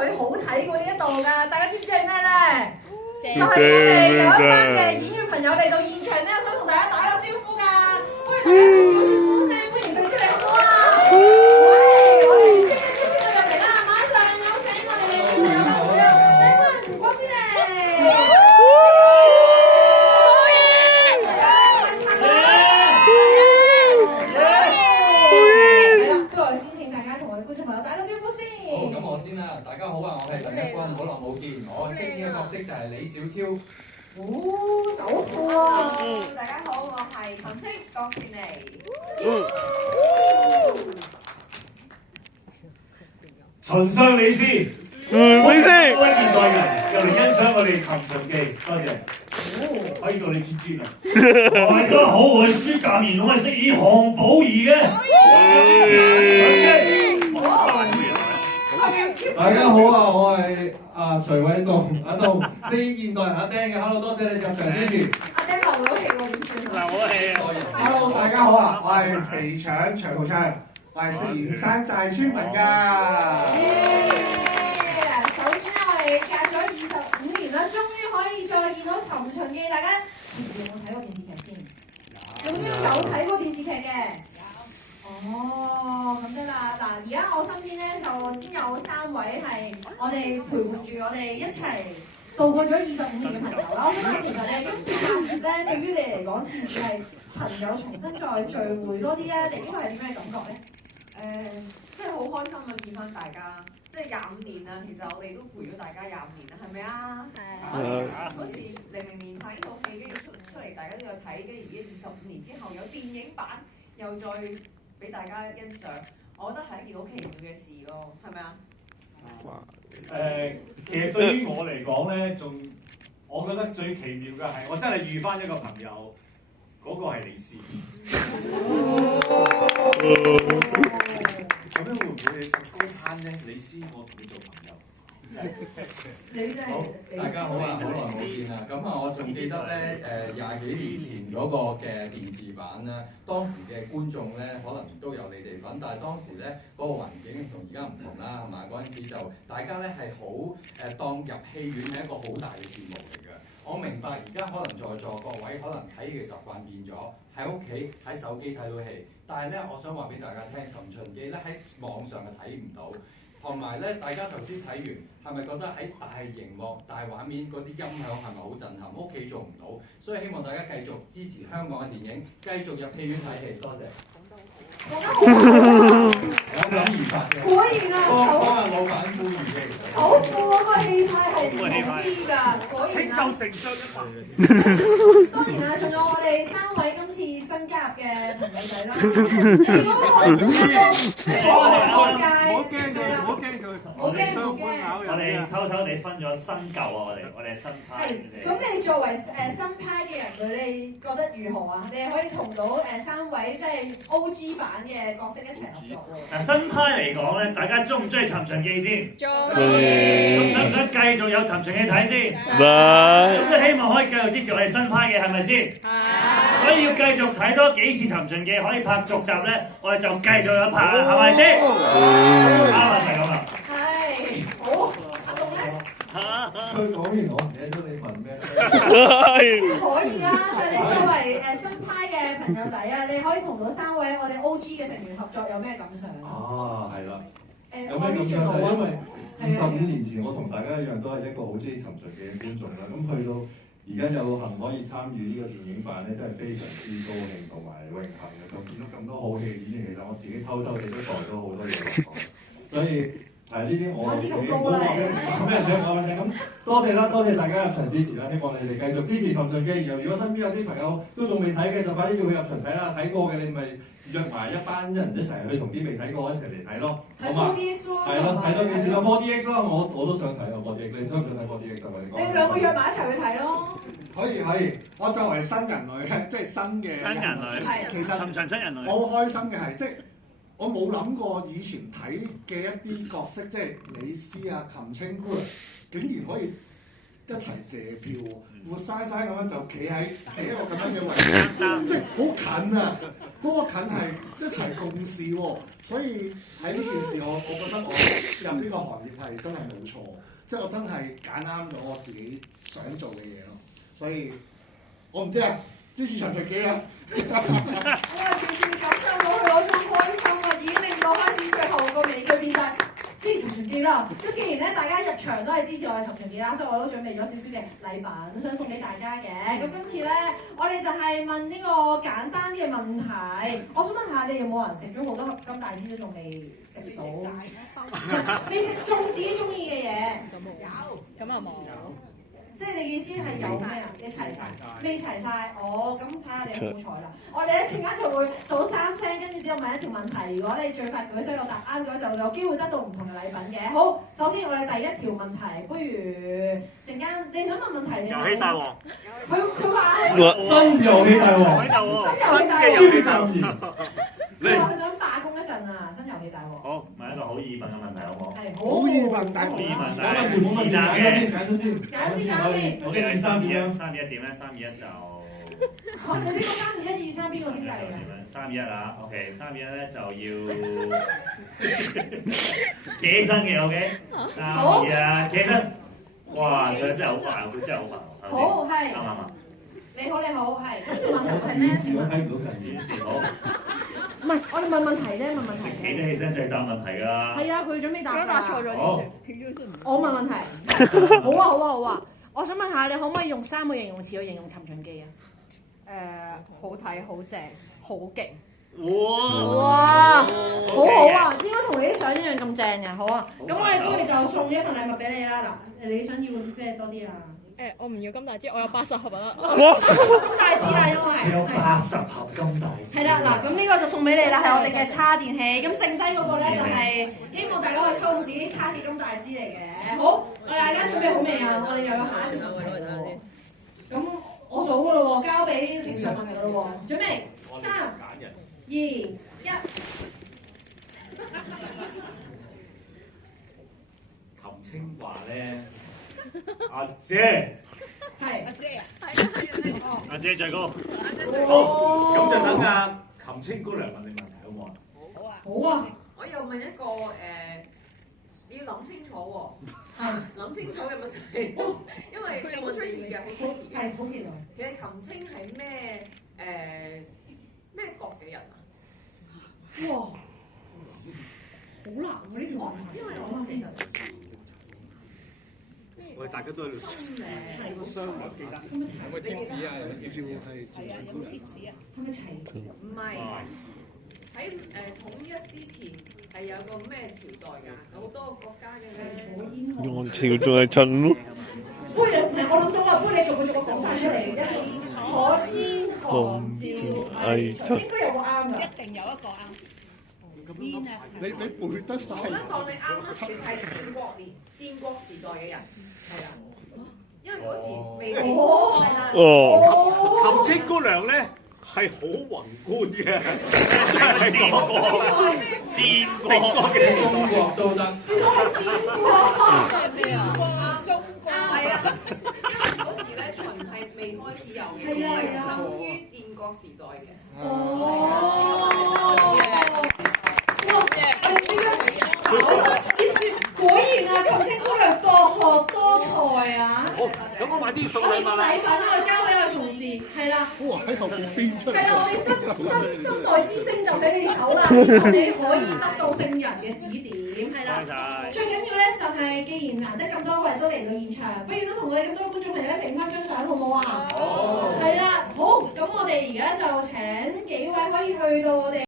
佢好睇過呢一度㗎，大家知唔知係咩咧？就係我哋有一班嘅演員朋友嚟到現場咧，想同大家打個招呼㗎，歡迎大家俾少少呼聲，歡迎佢出嚟好唔好啊？喂，我哋即刻招佢入嚟啦，馬上有請我哋嘅朋友請問郭先生。大家好啊！我係鄧一軍，好耐冇見。我飾演嘅角色就係李小超。首富啊！大家好，我係陳星郭善妮。秦相李斯，李斯，各位現代人又嚟欣賞我哋《尋秦記》，多謝。可以到你豬豬啦！大家好，我係朱鑑賢，我係飾演項寶兒嘅。大家好啊！我係徐偉棟，阿棟飾演現代人阿釘嘅。Hello， 多謝你入場支持。阿釘流咗氣喎，點算？流咗氣啊 ！Hello， 大家好啊！我係肥腸徐浩鏘，我係飾演山寨村民㗎。首先咧，我哋隔咗25年啦，終於可以再見到《尋秦記》，大家有冇睇過電視劇先？有睇過電視劇嘅？哦，咁得啦。嗱，而家我身邊咧就先有3位係我哋陪伴住我哋一齊度過咗25年嘅朋友啦。我覺得其實咧，今次假期咧，對於你嚟講，似唔似係朋友重新再聚會多啲咧？定呢個係點咩感覺咧？即係好開心啊！見翻大家，即係25年啦。其實我哋都陪咗大家25年啦，係咪啊？係。嗰時00年拍呢套戲，跟住出嚟大家都有睇，跟住而家25年之後有電影版，又再俾大家欣賞，我覺得係一件好奇妙嘅事咯，係咪啊？其實對於我嚟講咧，我覺得最奇妙嘅係，我真係遇翻一個朋友，嗰個係李斯。咁樣會唔會高攀咧？李斯，我同你做朋友。好，大家好啊！好耐冇見啦。咁我仲記得咧，20幾年前嗰個嘅電視版咧，當時嘅觀眾咧，可能都有你哋份，但係當時咧嗰個環境同而家唔同啦，係嘛？嗰陣時就大家咧係好當入戲院係一個好大嘅節目嚟嘅。我明白而家可能在座各位可能睇嘅習慣變咗，喺屋企喺手機睇到戲，但係咧，我想話俾大家聽，《尋秦記》咧喺網上係睇唔到。同埋咧，大家頭先睇完，係咪覺得喺大熒幕、大畫面嗰啲音響係咪好震撼？屋企做唔到，所以希望大家繼續支持香港嘅電影，繼續入戲院睇戲。多謝。有感而發嘅。果然啊，幫阿老闆呼籲嘅。首富嗰個氣派係唔同啲㗎，果然啊。青秀成雙一發。當然啦，仲有我哋3位今次新加入嘅朋友仔啦。你嗰個唔好驚佢，我哋偷偷地分咗新舊啊！我哋係新派。咁你作為新派嘅人類，你覺得如何啊？你係可以同到3位即係 OG 版嘅角色一齊合作喎。嗱，新派嚟講咧，大家中唔中意《尋秦記》先？中咁想唔想繼續有《尋秦記》睇先？咁都希望可以繼續支持我哋新派嘅，係咪先？所以要繼續睇多幾次《尋秦記》，可以拍續集咧，我哋就繼續有拍啦，係咪先？啱啊，就係咁啦。係，好，阿棟咧？佢講完我唔記得咗你問咩？可以啦，就係你作為新派嘅朋友仔啊，你可以同到3位我哋 OG 嘅成員合作，有咩感想啊？係啦。有咩感想咧？因為25年前我同大家一樣都係一個好中意《尋秦記》嘅觀眾啦。咁去到而家有幸可以參與呢個電影版咧，真係非常之高興同埋榮幸嘅。咁見到咁多好戲嘅演員，其實我自己偷偷地都袋咗好多嘢落講，所以呢啲我自己冇話咩想講嘅咁。多謝啦，多謝大家入場支持啦，希望你哋繼續支持《尋秦記》。然後如果身邊有啲朋友都仲未睇嘅，就快啲叫佢入場睇啦。睇過嘅你咪約埋一班人一齊去同啲未睇過一齊嚟睇咯，好嘛？係咯，睇多幾次咯 ，4DX 咯，我都想睇啊 4DX， 你想唔想睇 4DX 啊？你哋2個約埋一齊去睇咯。可以，我作為新人類咧，即係新嘅人類，其實尋秦新人類。我好開心嘅係，即係我冇諗過以前睇嘅一啲角色，即係李斯啊、擒青姑啊，竟然可以一齊謝票喎，活生生咁樣就企喺一個咁樣嘅位置，即係好近啊！嗰個近係一齊共事喎，所以喺呢件事我覺得我入呢個行業係真係冇錯，即係我真係揀啱咗我自己想做嘅嘢咯，所以我唔知啊，支持長長記啊！我係完全感受到佢嗰種開心啊，已經令到開始最後個尾句變晒支持長長記啦。咁既然咧大家入場都係支持我哋長長記啦，所以我都準備咗少少嘅禮品想送俾大家嘅。咁今次咧，我哋就係問呢個簡單嘅問題。我想問下你有冇人食咗好多咁大支都仲未食到？你食中自己中意嘅嘢？有，咁啊冇。即係你意思係有咩啊？你齊晒？未齊晒？哦，咁睇下你好彩啦！我哋一陣間就會數3聲，跟住之後問一條問題。如果你最快舉手有答啱嘅話，就有機會得到唔同嘅禮品嘅。好，首先我哋第一條問題，不如陣間你想問問題，你問。遊戲大王。佢話新遊戲大王。新遊戲大王。佢話佢想罷工一陣啊！新遊戲大王。好，問一個好易問嘅問題，好唔好？係好易問，大好易問，冇問題，揀咗先。我記得3、2、1，3、2、1點咧？3、2、1就。我哋呢個3、2、1、2、3邊個先計嘅？3、2、1啊 ，OK， 3、2、1咧就要企起身嘅 ，OK。3、2、1，企起身。哇！佢真係好煩，佢真係好煩。好係。啱唔啱啊？你好，係。咁條問題係咩？我睇唔到人電視好。唔係，我哋問問題啫，問問題。企得起身就係答問題㗎啦。係啊，佢準備答。如果答錯咗，好。我問問題。好啊。我想問下，你可唔可以用3個形容詞去形容《尋秦記》啊？好睇、好正、好勁。哇！好啊，應該同你啲相一樣咁正嘅，好啊。咁我哋不如就送一份禮物俾你啦。嗱，你想要咩多啲啊？我唔要咁大支，我有80盒啦。咁大支啦，因為有80盒咁大。係啦，嗱，咁呢個就送俾你啦，係我哋嘅叉電器。咁剩低嗰個咧就係希望大家可以抽中自己卡嘅咁大支嚟嘅。好，我哋大家準備好未啊？我哋又有下一條問題喎。咁我數噶咯喎，交俾成上問題噶咯喎。準備3、2、1。琴清華咧。阿姐，係阿姐啊，阿姐最高。好，咁就等阿琴清姑娘問你問題好唔好啊？好啊。好啊。我又問一個你要諗清楚喎。係。諗清楚嘅問題，因為好出奇嘅，好出奇嘅。係好奇怪。其實琴清係咩國嘅人啊？哇！好難喎呢條問題。因為我其實。我哋大家都喺度商量記得。有冇貼士啊？有冇貼士？係啊，有冇貼士啊？係咪齊？唔係，喺統一之前係有個咩朝代㗎？有好多個國家嘅咧。用朝代係秦咯。不如唔係我諗到啦，不如你逐個講晒出嚟。楚燕韓趙魏秦，應該有個啱㗎。一定有一個啱。你背得晒。我覺得當你啱啦，你係戰國時代嘅人，係啦，因為嗰時未係啦。琴清姑娘咧係好宏觀嘅，係講戰國嘅中國都得。中國係啊，因為嗰時咧秦係未開始有嘅，係生於戰國時代嘅。果然啊，琴清姑娘博學多才啊！好，咁我快啲送禮物啦！禮品我哋交俾我哋同事，係啦。哇！喺後邊變出嚟。係啦，我哋新代之星就俾你手啦，你可以得到聖人嘅指點，係啦。最緊要咧就係，既然難得咁多位都嚟到現場，不如都同我哋咁多觀眾朋友影翻張相，好唔好啊？好。係啦，好，咁我哋而家就請幾位可以去到我哋。